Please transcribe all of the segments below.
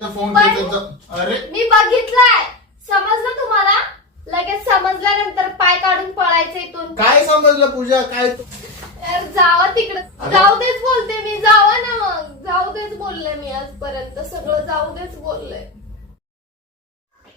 Phone अरे मी बघितलाय, समजलं तुम्हाला? लगेच समजल्यानंतर पाय काढून पळायचं इथून. काय समजलं पूजा? काय यार जावा तिकडे. जाऊ देच बोलते मी, जावा ना मग. जाऊ देच बोलले मी आजपर्यंत, सगळं जाऊ देच बोलले.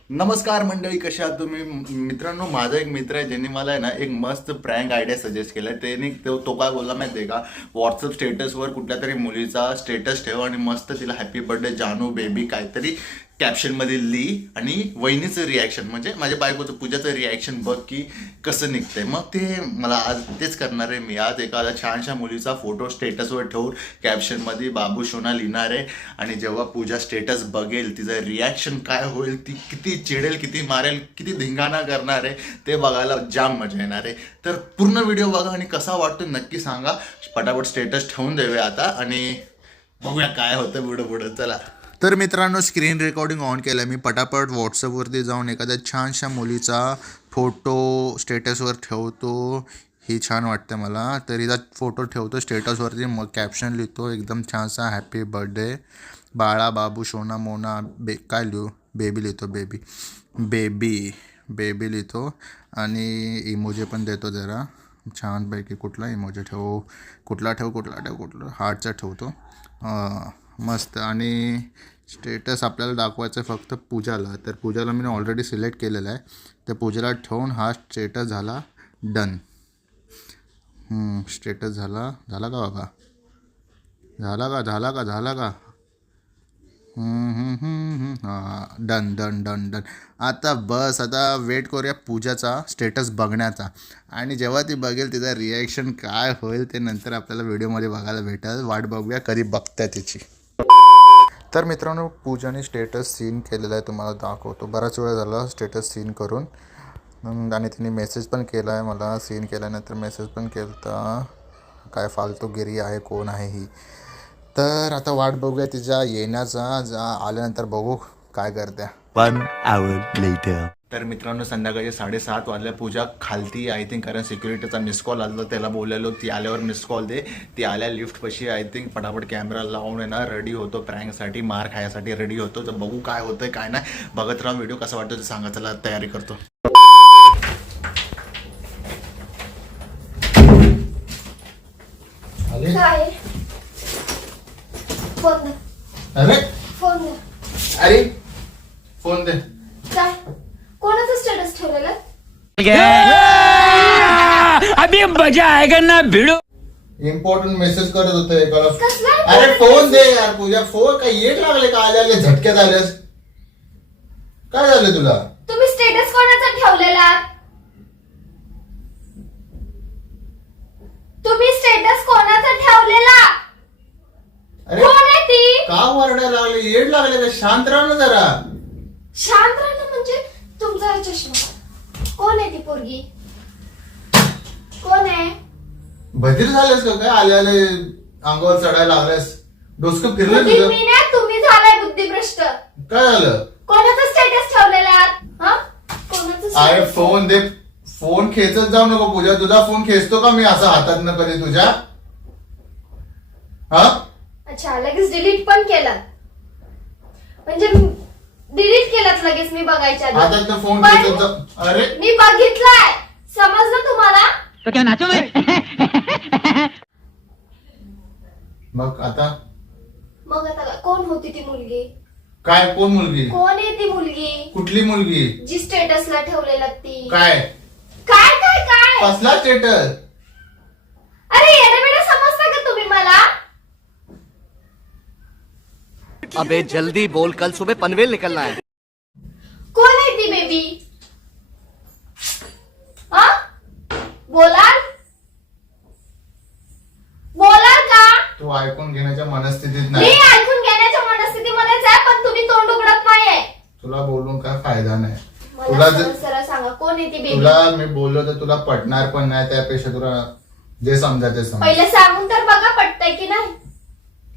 नमस्कार मंडळी, कशा आहात तुम्ही? मित्रांनो, माझा एक मित्र आहे ज्यांनी मला आहे ना एक मस्त प्रँक आयडिया सजेस्ट केलाय. त्याने तो काय बोलला माहितीये का, व्हॉट्सअप स्टेटसवर कुठल्या तरी मुलीचा स्टेटस ठेव आणि मस्त तिला हॅपी बर्थडे जानू बेबी काहीतरी कॅप्शन मध्ये लिही आणि वहिनीचं रिॲक्शन म्हणजे माझ्या बायकोचं पूजाचं रिॲक्शन बघ की कसं निघतंय. मग ते मला आज तेच करणार आहे. मी आज एखादा छानशा मुलीचा फोटो स्टेटसवर ठेवून कॅप्शन मध्ये बाबू सोना लिहिणार आहे आणि जेव्हा पूजा स्टेटस बघेल तिचं रिॲक्शन काय होईल, ती किती चिडेल, किती मारेल, किती धिंगाणा करणार आहे ते बघायला जाम मजा येणार आहे. तर पूर्ण व्हिडिओ बघा आणि कसा वाटतो नक्की सांगा. पटापट स्टेटस ठेवून देऊया आता आणि बघूया काय होतं व्हिडिओ पुढं. चला. तर मित्रांनो, स्क्रीन रेकॉर्डिंग ऑन केलं मी. पटापट व्हॉट्सअपवरती जाऊन एखाद्या छानशा मुलीचा फोटो स्टेटसवर ठेवतो. ही छान वाटते मला, तर हिचा फोटो ठेवतो स्टेटसवरती. मग कॅप्शन लिहितो एकदम छानसा, हॅपी बर्थडे बाळा बाबू सोना मोना काय लिहू, बेबी लिहितो, बेबी लिहितो आणि इमोजी पण देतो जरा छानपैकी. कुठला इमोजी ठेवू, कुठला हार्टचा ठेवतो. मस्त. आणि स्टेटस आपल्याला दाखवायचं आहे फक्त पूजाला. तर पूजाला मी ऑलरेडी सिलेक्ट केलेलं आहे. तर पूजाला ठेवून हा स्टेटस झाला डन. स्टेटस झाला का बाबा? झाला का? हां, डन. आता बस, आता वेट करूया पूजाचा स्टेटस बघण्याचा. आणि जेव्हा ती बघेल तिचा रिॲक्शन काय होईल ते नंतर आपल्याला व्हिडिओमध्ये बघायला भेटेल. वाट बघूया कधी बघताय तिची. तर मित्रांनो, पूजाने स्टेटस सीन केलेला आहे, तुम्हाला दाखवतो. बराच वेळ झाला स्टेटस सीन करून. आणि तिने मेसेज पण केला आहे मला. सीन केल्यानंतर मेसेज पण केला काय फालतूगिरी आहे, कोण आहे ही. तर आता वाट बघूया तिच्या येण्याचा. आल्यानंतर बघू काय करते. 1 hour later. तर मित्रांनो, संध्याकाळी 7:30 वाजल्या. पूजा खालती आय थिंक, कारण सिक्युरिटीचा मिस कॉल आला. त्याला बोललेलो ती आल्यावर मिस कॉल दे. ती आल्या लिफ्टपाशी आय थिंक. पटापट कॅमेरा लावून येणार, रेडी होतो प्रँकसाठी, मार खायसाठी रेडी होतो. तर बघू काय होतंय काय नाही. बघत राहा व्हिडिओ. कसा वाटतो ते सांगा. चला तयारी करतो. काय फोन दे. अरे फोन फोन दे. काय कोणाचं स्टेटस ठेवलेलं? अभी मजा आएगा ना भिड़ो. इम्पॉर्टंट मेसेज करत होते एकाला. कसला? अरे फोन दे यार पूजा. फोन काय येट लागले का? आले झटक्यात आलेस. काय झालं तुला? तुम्ही स्टेटस कोणाचा ठेवलेला? तुम्ही स्टेटस कोणाचा ठेवलेला? अरे कोण आहे ती? का वरडायला लागले? येड लागले का? शांत राहा ना जरा. शांत राहणं म्हणजे तुमचा चष्मा. कोण आहे ती पोरगी? कोण आहे? बधीर झालेस का काय? आले अंगावर चढायला लागलेस. डोसकं फिरलं बुद्धी तुझं? मी नाही, तुम्ही झालाय बुद्धिभ्रष्ट. काय झालं? कोणाचा स्टेटस ठेवलेला? हा, कोणाचा अरे status? फोन दे. फोन खेचत जाऊ नको पूजा. तुझा फोन खेचतो का मी असा हातात कधी तुझ्या? हा, अच्छा, लगेच डिलीट पण केला म्हणजे डिलीट केलात लगेच मी बघायच्या आधी. हातात फोन पण खेचत जाऊ. अरे मी बघितलाय, समजलं तुम्हाला? तो क्या नाचो मैं? मग आता मग आता कोण होती ती मुलगी? काय? कोण मुलगी? कोण आहे ती मुलगी कुठली मुलगी? जी स्टेटसला ठेवलेला ती? काय काय काय काय? कसला स्टेटस? अरे येणं समजता का तुम्ही मला? अबे जल्दी बोल, कल सुबह पनवेल निकलना है. कोण आहे ती बेबी? हा, बोलाल का? तू ऐकून घेण्याच्या मनस्थितीत मी नाही. ऐकून घेण्याच्या मनस्थितीमध्येच आहे, पण तुम्ही तोंड उघडत नाहीये. तुला बोलून काय फायदा नाही. मला तुला सरळ सरळ सांगा, कोण आहे ती बेबी? तुला मी बोललो तर तुला पटणार पण नाही. त्यापेक्षा तुला जे समजायचं समज. पहिले सांगून तर बघा पटतंय की नाही.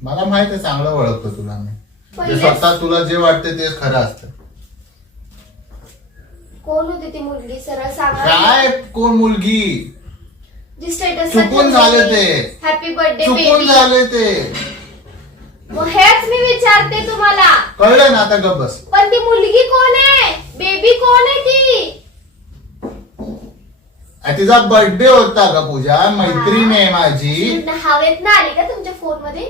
मला माहित आहे, चांगलं ओळखतो तुला मी. जे पहिले स्वतः तुला जे वाटते ते खरं असतं. कोण होती ती मुलगी? सरळ सांगा. काय कोण मुलगी? जी स्टेटस चुकून झाले ते. हॅपी बर्थडे चुकून झाले ते. मग हेच मी विचारते तुम्हाला. कळलं ना आता, गप बस. पण ती मुलगी कोण आहे? बेबी कोण आहे ती? तिचा बर्थडे होता का पूजा, मैत्रीण आहे माझी. हवेत ना आली का तुमच्या फोन मध्ये?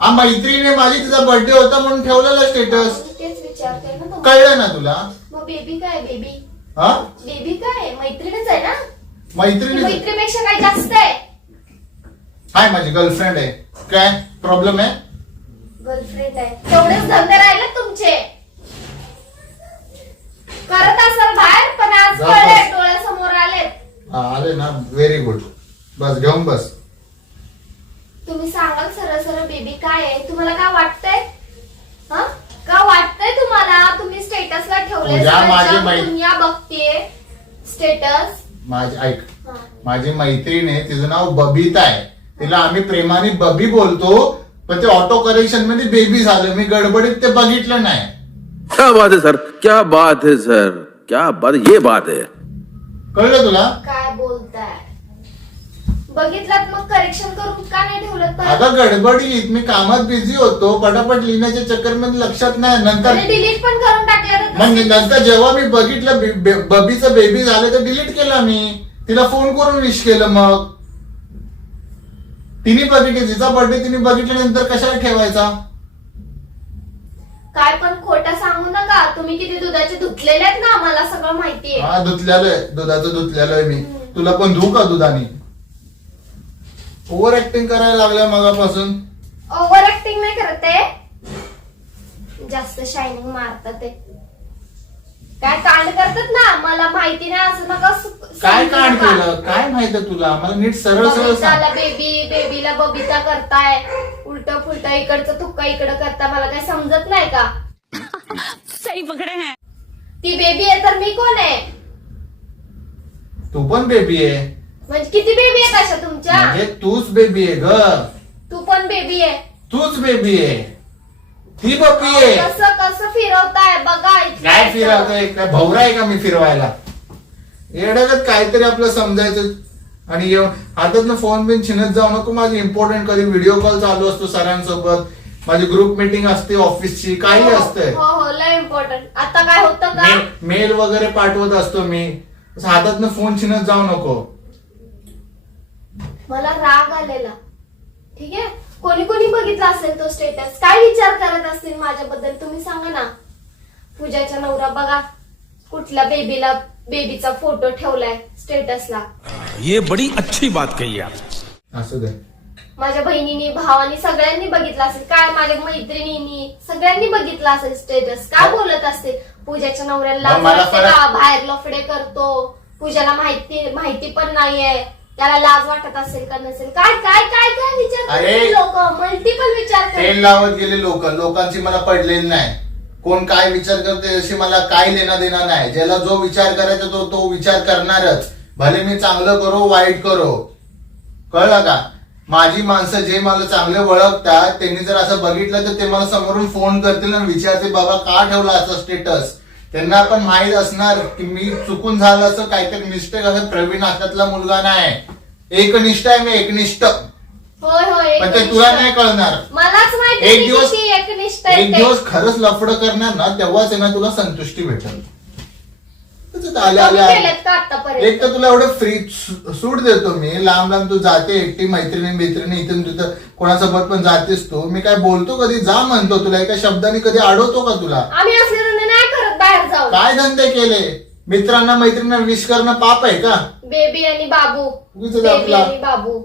हा मैत्रीण आहे माझी, तिचा बर्थडे होता म्हणून ठेवलेला स्टेटस. तेच विचारते ना तुम्हाला. कळलं ना तुला? मग बेबी काय? बेबी हा बेबी काय? मैत्रीणच आहे ना? मैत्रिणी मैत्रीपेक्षा काय जास्त आहे? हाय, माझी गर्लफ्रेंड आहे. काय प्रॉब्लेम आहे? गर्लफ्रेंड आहे, तेवढेच धंदे राहिले तुमचे. करत असाल बाहेर, पण आज जा कळले, बस. डोळ्यासमोर आले. आले ना, व्हेरी गुड. बस घेऊन बस. तुम्ही सांगाल सरळ सरळ बेबी काय आहे? तुम्हाला काय वाटतंय? हा, का वाटतंय तुम्हाला? तुम्ही स्टेटसला ठेवले, पूजा, माझी दुनिया बघतीये स्टेटस. माझी ऐक, माझी मैत्रीण आहे, तिचं नाव बबिता आहे. तिला आम्ही प्रेमाने बबी बोलतो, पण ते ऑटो करेक्शन मध्ये बेबी झालं. मी गडबडीत ते बघितलं नाही. क्या बात है सर, क्या बात है सर, क्या बात, ये बात है. कळलं तुला? काय बोलताय? बघितलात मग करेक्शन करून का नाही ठेवलं तर? अगं गडबडीत मी कामात बिझी होतो, पटापट लिहिण्याच्या चक्कर मध्ये लक्षात नाही. नंतर डिलीट पण करून टाकलं मग नंतर जेव्हा मी बघितलं बबीचं बेबी झालं तर डिलीट केला मी. तिला फोन करून विश केलं. मग तिने बघितली, तिचा बर्थडे तिने बघितल्यानंतर कशाला ठेवायचा? काय पण खोटं सांगू नका. तुम्ही किती दुधाचे धुतलेले आहेत ना, मला सगळं माहितीये. हा, धुतलेलं आहे, दुधाचं धुतलेलं आहे मी. तुला पण धुऊ का दुधाने? ओव्हर ऍक्टिंग करायला लागल्या मगापासून. ओव्हर ऍक्टिंग नाही करत आहे, जास्त शायनिंग मारतात ते. काय कांड करतात ना, मला माहिती नाही असं नका काय काढ केलं? काय माहित तुला? मला नीट सरळ सरळ सांग. बेबीला बबिता करताय, उलट फुलट इकडचं तुक्का इकडं करता. मला काय समजत नाही का? सही पकडे हैं. ती बेबी आहे तर मी कोण आहे? तू पण बेबी आहे. म्हणजे किती बेबी आहेत अशा तुमच्या? म्हणजे तूच बेबी आहे ग. तू पण बेबी आहे. तूच बेबी आहे. ती बबी आहे. कसं कसं फिरवताय बघा. काय फिरवतोय? काय भवरा आहे का मी फिरवायला? येण्यागत काहीतरी आपलं समजायचं. आणि येऊन हातातनं फोन बिन छिनत जाऊ नको. माझी इम्पॉर्टंट कधी व्हिडिओ कॉल चालू असतो सरांसोबत, माझी ग्रुप मीटिंग असते ऑफिसची, काही असतंय. हो हो, लय इम्पॉर्टंट. आता काय होतं का? मेल वगैरे पाठवत असतो मी. हातातनं फोन छिनत जाऊ नको. मला राग आलेला. ठीक आहे, कोणी कोणी बघितला असेल तो स्टेटस, काय विचार करत असतील माझ्याबद्दल तुम्ही सांगा ना. पूजाचा नवरा बघा कुठल्या बेबीचा फोटो ठेवलाय स्टेटसला. ये बड़ी अच्छी बात कही आप. असू दे. माझ्या बहिणीनी, भावानी सगळ्यांनी बघितलं असेल. काय माझ्या मैत्रिणींनी सगळ्यांनी बघितलं असेल स्टेटस. काय बोलत असतील? पूजाच्या नवऱ्याला लाज मला वाटते का? बाहेर लफडे करतो. पूजाला माहिती पण नाहीये. त्याला लाज वाटत असेल का नसेल? काय काय काय काय विचार लोक, मल्टिपल विचार तेल करतात. लावत गेले लोकांची मला पडलेली नाही. कोण काय विचार करते अशी मला काय लेना देणार नाही. ज्याला जो विचार करायचा तो विचार करणारच. भले मी चांगलं करो वाईट करो. कळलं का? माझी माणसं जे मला चांगले ओळखतात त्यांनी जर असं बघितलं तर ते मला समोरून फोन करतील आणि विचारते बाबा का ठेवला असं स्टेटस. त्यांना पण माहित असणार की मी चुकून झालं असं काहीतरी मिस्टेक असं. प्रवीण हातातला मुलगा नाही, एकनिष्ठ आहे मी, एकनिष्ठ. होय होय, पण ते तुला नाही कळणार. मलाच माहिती एक दिवस एकनिष्ठ आहे एक ते. दिवस खरंच लफडं करणार ना, तेव्हाच आहे ना तुला संतुष्टी भेटेल. कमी केलेत का आतापर्यंत? एक तर तुला एवढं फ्री सूट देतो मी. लांब लांब तू जाते एकटी, मैत्रिणी इथून तिथं कोणासोबत पण जातेस तू. मी काय बोलतो कधी जा म्हणतो तुला? एका शब्दाने कधी अडवतो का तुला? आम्ही असले धंदे नाही करत बाहेर जाऊन. काय धंदे केले? मित्रांना मैत्रिणींना विश करणं पाप आहे का? बेबी आणि बाबू, उगीचच बेबी आपला- आणि बाबू.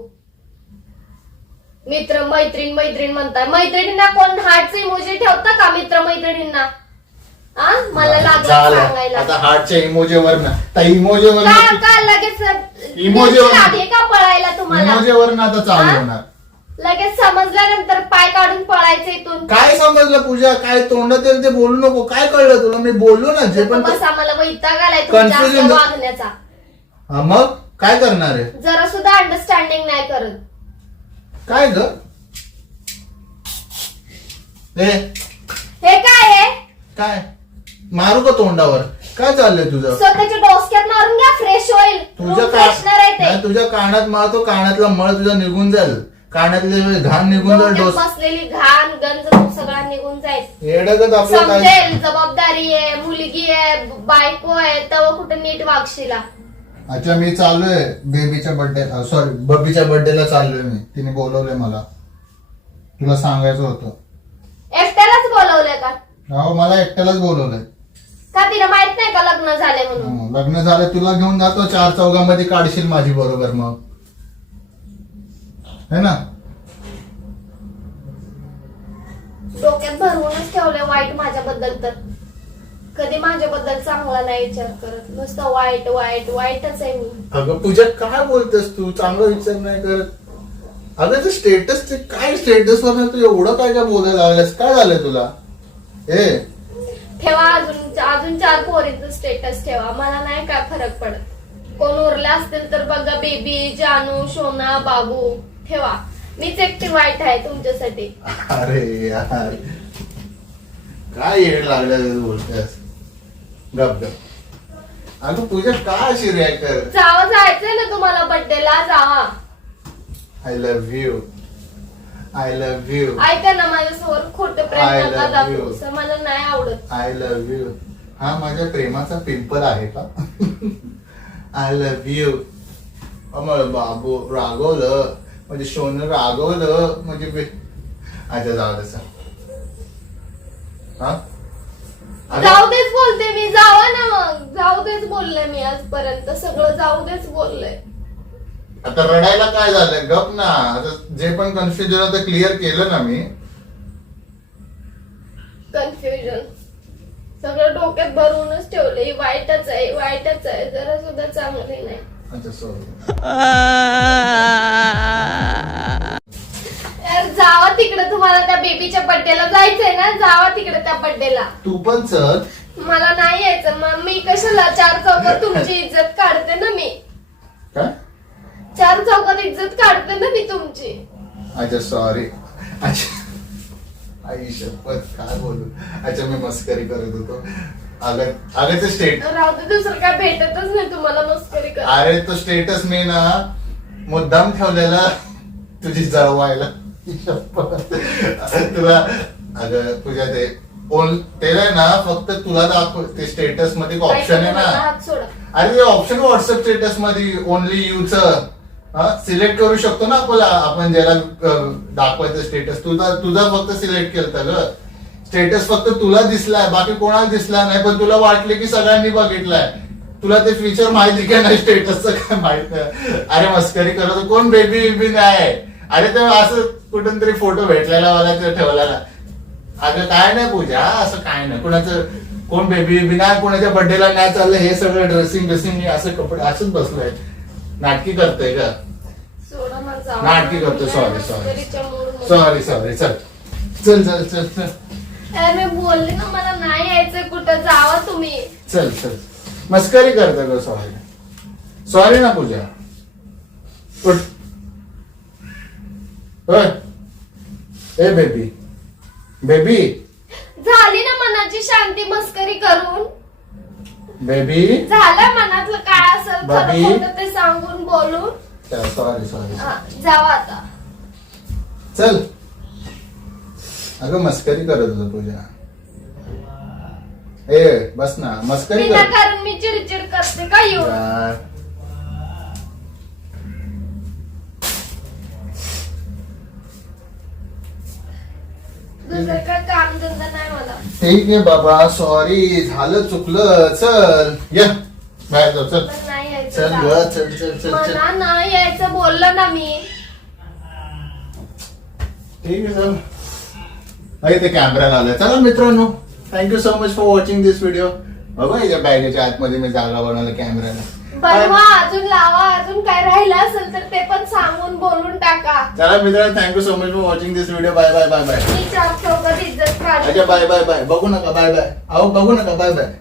मित्र मैत्रीण म्हणताय. मैत्रिणींना कोण हार्टचे इमोजी ठेवता का? मित्र मैत्रिणींना मला लागलं झालं. सांगायला. आता हार्टच्या इमोजीवर ना, त्या इमोजीवर का लगेच इमोजीवर- लागली का पळायला तुम्हाला? इमोजीवर ना आता चालू हा? होणार. लगेच समजल्यानंतर पाय काढून पळायचं इथून. काय समजलं पूजा? काय तोंडात येईल ते बोलू नको. काय कळलं तुला? मी बोललो ना जे पण. बस आम्हाला वैताग आलाय तुमच्या Confusion- असं वागण्याचा. हा, मग काय करणार आहे? जरा सुद्धा अंडरस्टँडिंग नाही करत. काय ग? हे काय आहे? काय मारू का तोंडावर? काय चाललंय तुझं? स्वतःच्या डोसक्यात मारून घ्या, फ्रेश होईल. तुझ्या फ्रेशनर आहे ते. तुझ्या कानात मारतो, कानातला मळ तुझा निघून जाईल. कानातले घाण निघून जाईल, डोक्यात डोस बसलेली घाण गंज सगळा निघून जाईल. येडगत आपलं काय. समजेल जबाबदारी आहे, मुलगी आहे, बायको आहे, तेव्हा कुठे नीट वागशीला. अच्छा मी चाललोय बेबीच्या बर्थडे सॉरी बबीच्या बर्थडेला चाललोय मी. तिने बोलवलंय मला, तुला सांगायचं होतं. एकट्यालाच बोलवलंय का? हो मला एकट्यालाच बोलवलंय. का तिला माहित नाही का लग्न झाले म्हणून? लग्न झालं तुला घेऊन जातो, 4 चौघांमध्ये काढशील माझी बरोबर मग, है ना. डोक्यात भरवूनच ठेवलंय वाईट माझ्याबद्दल. तर कधी माझ्याबद्दल चांगला नाही विचार करत, नुसतं वाईट वाईट वाईटच आहे मी. अगं पूजा काय बोलतेस तू, चांगला विचार नाही करत. अगं ते स्टेटस, ते काय स्टेटस वर तू एवढं काय काय बोलायला लागल्यास, काय झालंय तुला. ए ठेवा अजून 4 पोरींचं स्टेटस ठेवा, मला नाही काय फरक पडत. कोण उरले असतील तर बघा, बेबी, जानू, सोना, बाबू ठेवा. मीच एकटी वाईट आहे तुमच्यासाठी. अरे यार काय येड लागल्या बोलतेस. गप गप. अगं पूजा काय अशी रिॲक्ट कर. जायचंय ना तुम्हाला बर्थडेला, जावा. I love you, I love you, ऐका ना, माझ्यासमोर खोटं प्रेम I नका love दाखवू you. सर, मला नाही आवडत. I love you. हा माझ्या प्रेमाचा पिंपल आहे का. I love you. अमर बाबू रागवलं म्हणजे सोनं रागवलं म्हणजे अच्छा जाऊ दे. हा जाऊ देच बोलते मी, जावा ना मग. जाऊ देच बोलले मी आजपर्यंत, सगळं जाऊ देच बोललंय. आता रडायला काय झालंय, गप ना. आता जे पण कन्फ्युजन होतं क्लिअर केलं ना मी. कन्फ्युजन सगळं डोक्यात भरूनच ठेवलंय. वाईटच आहे, वाईटच आहे, जरा सुद्धा चांगली नाही. अच्छा सॉरी. यार जावा तिकडे, तुम्हाला त्या बेबीच्या बर्थडेला जायचंय ना, जावा तिकडे त्या बर्थडेला. तू पण चल. मला नाही यायचं. मग मी कशाला 4 चौकात तुमची इज्जत काढते ना मी. काय 4 चौकात इज्जत काढते ना मी तुमची. अच्छा सॉरी. अच्छा आई शपथ काय बोलू. अच्छा मी मस्करी करत होतो. अगं ते राहू दे, दुसरं काय भेटतच नाही तुम्हाला मस्करी कर. अरे तो स्टेटस मी ना मुद्दाम ठेवलेला तुझी जळवायला. शपथ. तुला अगं तुझ्या ते ना फक्त तुला दाखव. ते स्टेटस मध्ये ऑप्शन आहे मला ना. हात सोडा. अरे ते ऑप्शन व्हॉट्सअप स्टेटस मध्ये ओनली यूच सिलेक्ट करू शकतो ना आपण ज्याला दाखवायचं स्टेटस. तुझा फक्त सिलेक्ट केलं ग. स्टेटस फक्त तुला दिसलाय, बाकी कोणाला दिसला नाही. पण तुला वाटले की सगळ्यांनी बघितलाय. तुला ते फीचर माहिती का नाही स्टेटसचं, काय माहित नाही. अरे मस्करी करत, कोण बेबी बिबी नाही. अरे ते असं कुठून तरी फोटो भेटलेला मला ते ठेवलेला. अगं काय नाही पूजा, असं काय नाही. कुणाचं कोण बेबी बिबी नाही, कुणाच्या बर्थडेला नाही चाललंय. हे सगळं ड्रेसिंग बेसिंग असं कपडे असंच बसलोय. नाटकी करतोय का. सोडा मला, जावा. नाटकी करतो. मी सॉरी नाही सॉरी मस्करीच्या मूडमध्ये. Sorry sorry. चल चल चल चल चल अरे मी बोलले ना, मला नाही यायचं कुठं. जावा तुम्ही. चल चल. मस्करी करतो ग. सॉरी सॉरी ना पूजा. उठ. होय. ए बेबी बेबी झाली ना मनाची शांती मस्करी करून. बेबी झालं मनातलं काय असेल खरं बाबी. खोटं ते सांगून बोलून. Sorry sorry. हा, जावा आता. चल. अगं मस्करी करत होतो पूजा. ए बस ना, मस्करी कर. विनाकारण मी चिडचिड करते का येऊन. यार. दुसरं काय काम धंदा नाही मला. ठीक आहे बाबा, सॉरी झालं चुकलं. चल ये बाहेर जाऊ. चल पण नाही यायचं. चल जावा. ग. चल चल चल चल. मला नाही यायचं बोललं ना मी. ठीक आहे चल. अरे ते कॅमेरा लावलाय. चला मित्रांनो, thank you so much for watching this video. बघा याच्या बॅगेच्या आतमध्ये मी जागा बनवला कॅमेराला. बनवा, अजून लावा, अजून काय राहिलं असेल तर ते पण सांगून बोलून टाका. चला मित्रांनो, thank you so much for watching this video. Bye bye bye bye. मी 4 चौकात इज्जत काढते. अच्छा बाय बाय बाय. बघू नका. Bye bye. अहो बघू नका. Bye bye.